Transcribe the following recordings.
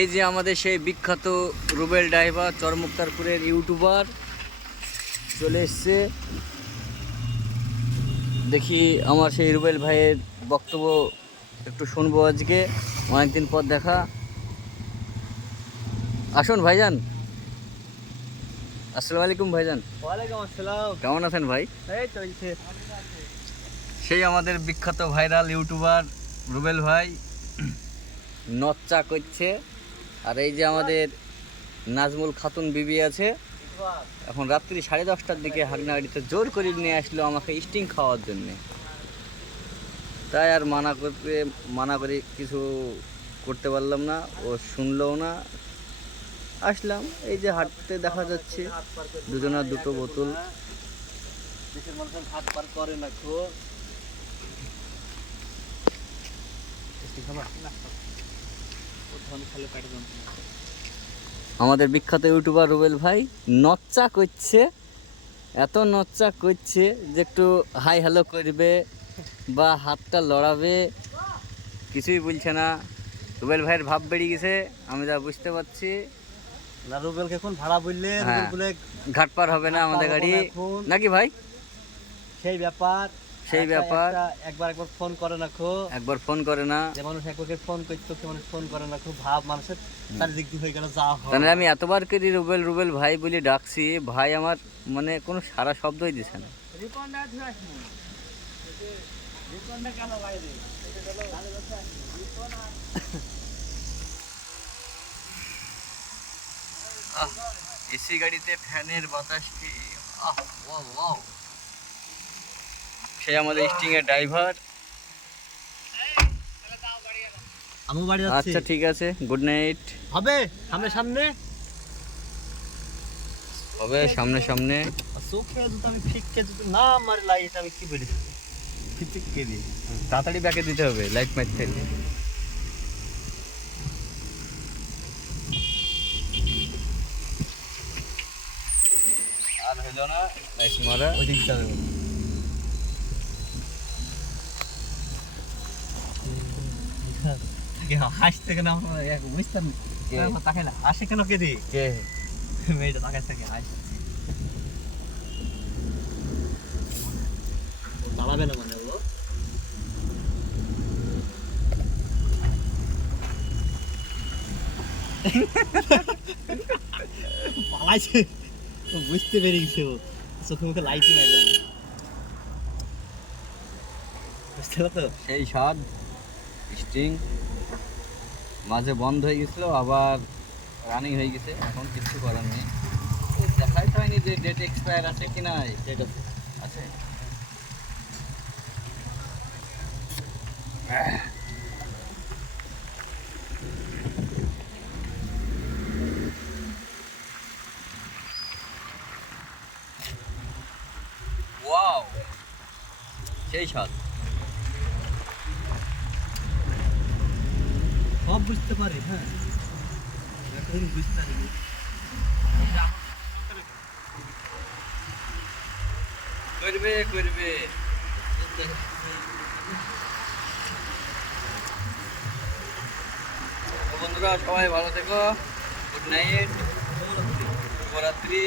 এই যে আমাদের সেই বিখ্যাত রুবেল ড্রাইভার চরমুক্তারপুরের ইউটিউবার চলে এসছে। দেখি আমার সেই রুবেল ভাইয়ের বক্তব্য একটু শুনব আজকে অনেকদিন পর দেখা। আসুন ভাইজান। আসসালামু আলাইকুম ভাইজান। ওয়ালাইকুম আসসালাম। কেমন আছেন ভাই? এই চলছে। সেই আমাদের বিখ্যাত ভাইরাল ইউটিউবার রুবেল ভাই নচ্চা করছে। আর এই যে আমাদের নাজমুল খাতুন বিবি আছে, এখন রাত্রি সাড়ে দশটার দিকে হাগনা গাড়িতে জোর করে নিয়ে আসলো আমাকে স্টিং খাওয়ার জন্যে। তাই আর মানা করতে, মানা করে কিছু করতে পারলাম না, ও শুনলও না। আসলাম, এই যে হাঁটতে দেখা যাচ্ছে দুজনের দুটো বোতল। করে না আমাদের বিখ্যাত ইউটিউবার রুবেল ভাই নচ্চা করছে এত নচ্চা করছে যে একটু হাই হ্যালো করবে বা হাতটা লড়াবে কিছুই বলছে না রুবেল ভাইয়ের ভাব বেড়ে গেছে আমি যা বুঝতে পারছি রুবেলকে এখন ভাড়া বললে হ্যাঁ। বলে ঘাট পার হবে না আমাদের গাড়ি। নাকি ভাই সেই ব্যাপার সেই ব্যাপার। একবার একবার ফোন করে না খুব একবার ফোন করে না। যে মানুষ একবারকে ফোন করতো সে মানুষ ফোন করে না খুব ভাব মানুষের চারিদিক দিয়ে হয়ে গেল যা হয়। তাহলে আমি এতবার করে রুবেল রুবেল ভাই বলে ডাকছি ভাই আমার মানে কোনো সারা শব্দই দিছে না। এসি গাড়িতে ফ্যানের বাতাস কি আহ ওয়াও ওয়াও। সে আমাদের স্টিং এর ড্রাইভার আমি বাড়ি যাচ্ছি। আচ্ছা ঠিক আছে গুড নাইট হবে? সামনে সামনে? হবে সামনে সামনে। চোখে দুটো আমি ফিককে দুটো না আমার লাইট আমি কি বলি? ফিটিক দিই। তাড়াতাড়ি ব্যাকে দিতে হবে লাইট মারতে হলে। আর হইল না লাইট মারা। ওই দিক হাসতে কেন আমরা বুঝতাম তাকে হাসে কেন কে দি কে? মেয়েটা তাকে থেকে হাসে। দাঁড়াবে না মানে ও। পালাইছে। ও বুঝতে পেরে গেছে ও। চোখে মুখে লাইটই নাই বুঝতে পারতো সেই স্বাদ স্টিং। মাঝে বন্ধ হয়ে গেছিল আবার রানিং হয়ে গেছে এখন কিছু করার নেই। দেখাই তো হয়নি যে ডেট এক্সপায়ার আছে কি না ঠিক আছে। আছে? সেই স্বাদ বুঝতে পারি হ্যাঁ। এখন বুঝতে পারি করবে করবে। বন্ধুরা, সবাই ভালো থেকো। গুড নাইট শুভরাত্রি।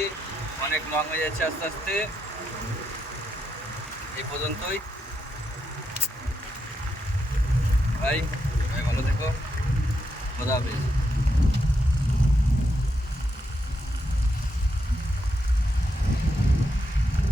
অনেক লং হয়ে যাচ্ছে আস্তে আস্তে। এই পর্যন্তই। ভাই সবাই ভালো থেকো। abi.